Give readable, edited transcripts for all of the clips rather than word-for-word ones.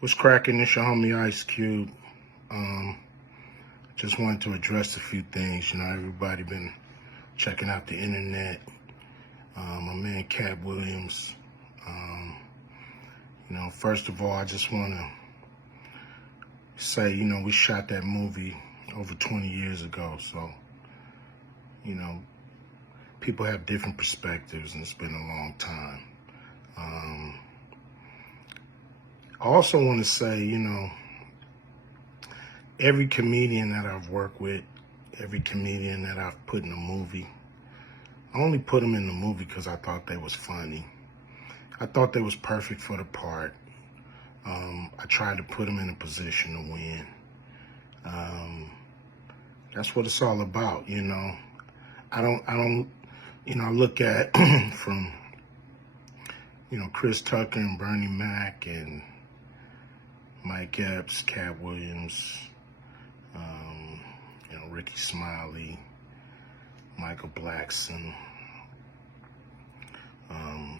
What's cracking? It's your homie Ice Cube. Just wanted to address a few things. Everybody been checking out the internet. My man Katt Williams. First of all, I just want to say, we shot that movie over 20 years ago. So, people have different perspectives, and it's been a long time. I also want to say, every comedian that I've worked with, every comedian that I've put in a movie, I only put them in the movie because I thought they was funny. I thought they was perfect for the part. I tried to put them in a position to win. That's what it's all about, I look at from, Chris Tucker and Bernie Mac and Mike Epps, Katt Williams, Ricky Smiley, Michael Blackson,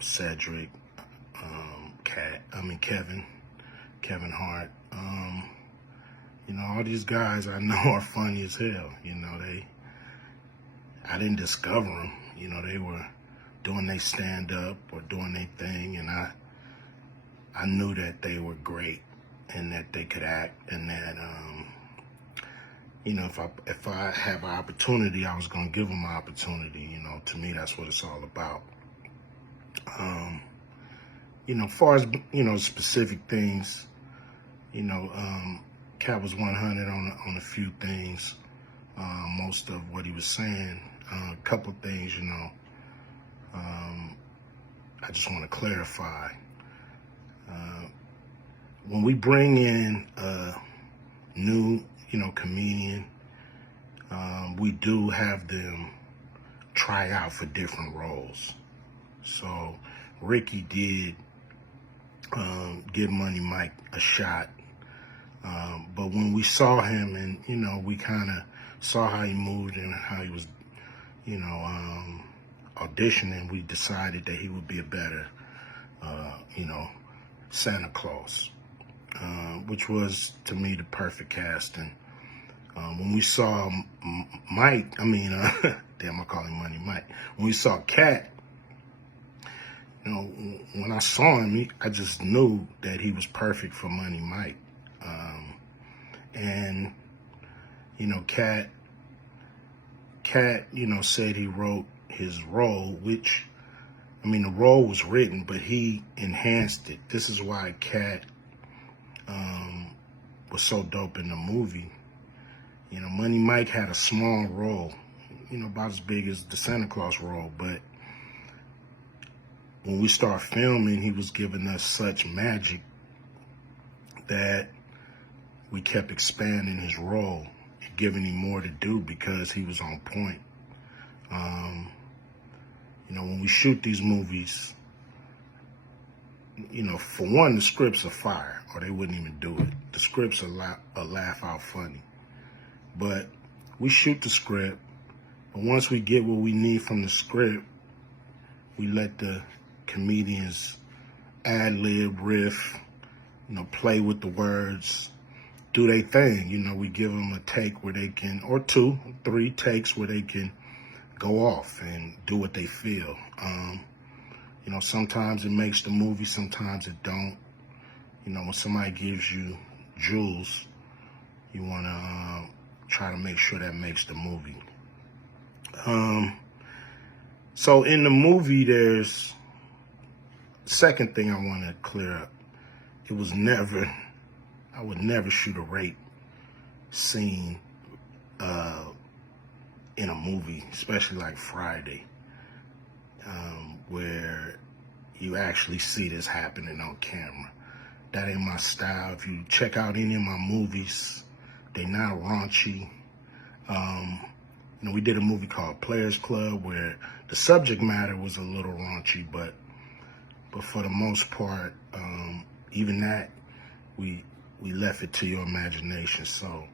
Cedric, Kevin Hart. All these guys I know are funny as hell. I didn't discover them. They were doing their stand-up or doing their thing, and I knew that they were great and that they could act, and that if I have an opportunity, I was gonna give them an opportunity. To me, that's what it's all about. As far as specific things, Katt was 100 on a few things. Most of what he was saying, a couple things, I just want to clarify. When we bring in a new, comedian, we do have them try out for different roles. So Ricky did give Money Mike a shot. But when we saw him and, we kind of saw how he moved and how he was, auditioning, we decided that he would be a better, Santa Claus, which was, to me, the perfect casting. When we saw Mike, damn, I call him Money Mike. When we saw Katt, when I saw him, I just knew that he was perfect for Money Mike. And, Katt, said he wrote his role, which, the role was written, but he enhanced it. This is why Katt was so dope in the movie. Money Mike had a small role, about as big as the Santa Claus role, but when we start filming, he was giving us such magic that we kept expanding his role, giving him more to do because he was on point. When we shoot these movies, for one, the scripts are fire, or they wouldn't even do it. The scripts are laugh out funny. But we shoot the script, but once we get what we need from the script, we let the comedians ad-lib, riff, play with the words, do their thing. We give them a take where they can, or 2, 3 takes where they can go off and do what they feel. Sometimes it makes the movie, sometimes it don't. When somebody gives you jewels, you want to try to make sure that makes the movie. So in the movie, there's second thing I want to clear up. I would never shoot a rape scene in a movie, especially like Friday, where you actually see this happening on camera. That ain't my style. If you check out any of my movies, they not raunchy. We did a movie called Players Club where the subject matter was a little raunchy, but for the most part, even that, we left it to your imagination. So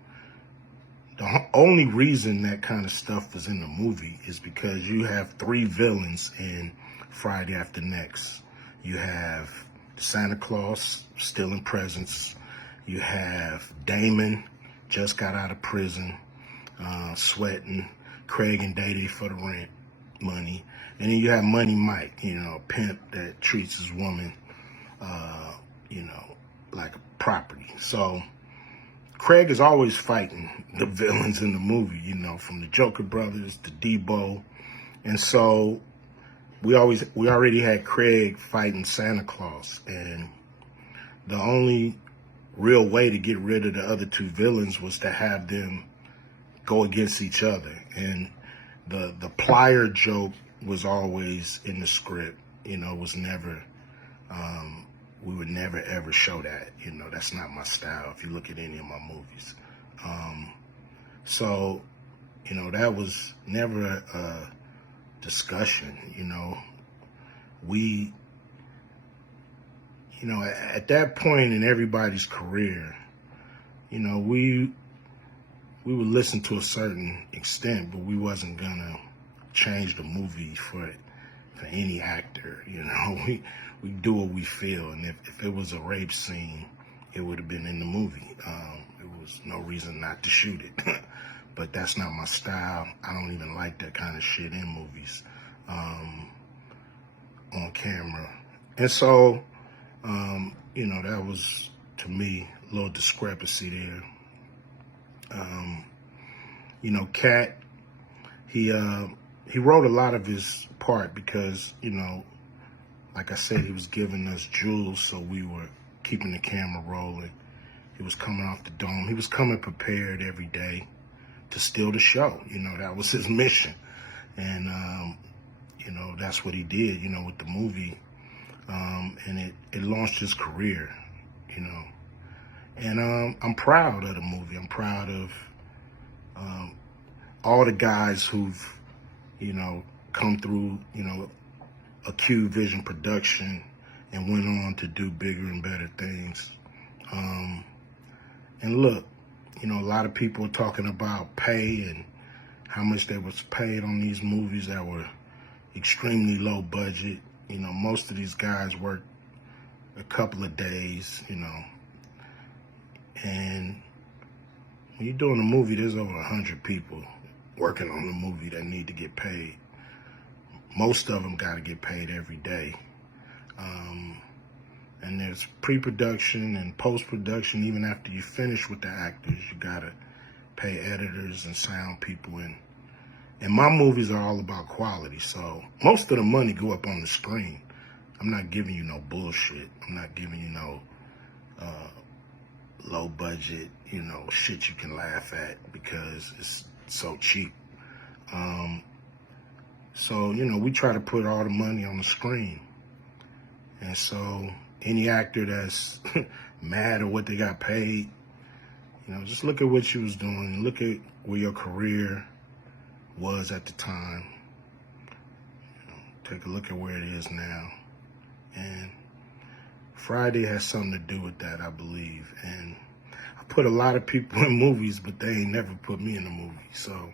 the only reason that kind of stuff was in the movie is because you have 3 villains in Friday After Next. You have Santa Claus stealing presents. You have Damon, just got out of prison, sweating. Craig indicted for the rent money. And then you have Money Mike, a pimp that treats his woman, like a property. So Craig is always fighting the villains in the movie, from the Joker brothers to Debo. And so we already had Craig fighting Santa Claus. And the only real way to get rid of the other two villains was to have them go against each other. And the plier joke was always in the script, was never, we would never ever show that, that's not my style if you look at any of my movies. So, that was never a discussion, we, at that point in everybody's career, we would listen to a certain extent, but we wasn't gonna change the movie for any actor. We do what we feel, and if it was a rape scene, it would have been in the movie. There was no reason not to shoot it. But that's not my style. I don't even like that kind of shit in movies, on camera. And so, that was, to me, a little discrepancy there. Katt, he wrote a lot of his part because, like I said, he was giving us jewels, so we were keeping the camera rolling. He was coming off the dome. He was coming prepared every day to steal the show. That was his mission. And, that's what he did, with the movie. And it launched his career, And I'm proud of the movie. I'm proud of all the guys who've, come through, a Q Vision production and went on to do bigger and better things. And look, a lot of people are talking about pay and how much they was paid on these movies that were extremely low budget. Most of these guys work a couple of days, and when you're doing a movie, there's over 100 people working on the movie that need to get paid. Most of them got to get paid every day. And there's pre-production and post-production. Even after you finish with the actors, you got to pay editors and sound people. And my movies are all about quality, so most of the money go up on the screen. I'm not giving you no bullshit. I'm not giving you no low budget, shit you can laugh at because it's so cheap. So, we try to put all the money on the screen. And so any actor that's mad at what they got paid, just look at what you was doing. Look at where your career was at the time. Take a look at where it is now. And Friday has something to do with that, I believe. And I put a lot of people in movies, but they ain't never put me in a movie. So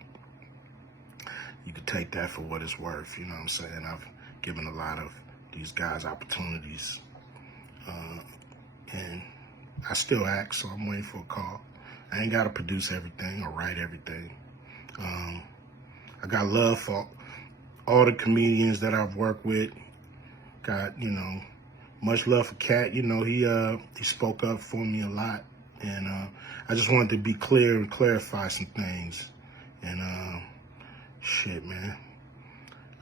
you could take that for what it's worth. You know what I'm saying? I've given a lot of these guys opportunities. And I still act, so I'm waiting for a call. I ain't got to produce everything or write everything. I got love for all the comedians that I've worked with. Got, much love for Katt. He spoke up for me a lot. And I just wanted to be clear and clarify some things. And shit, man.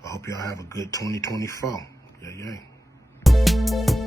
I hope y'all have a good 2024. Yeah, yeah.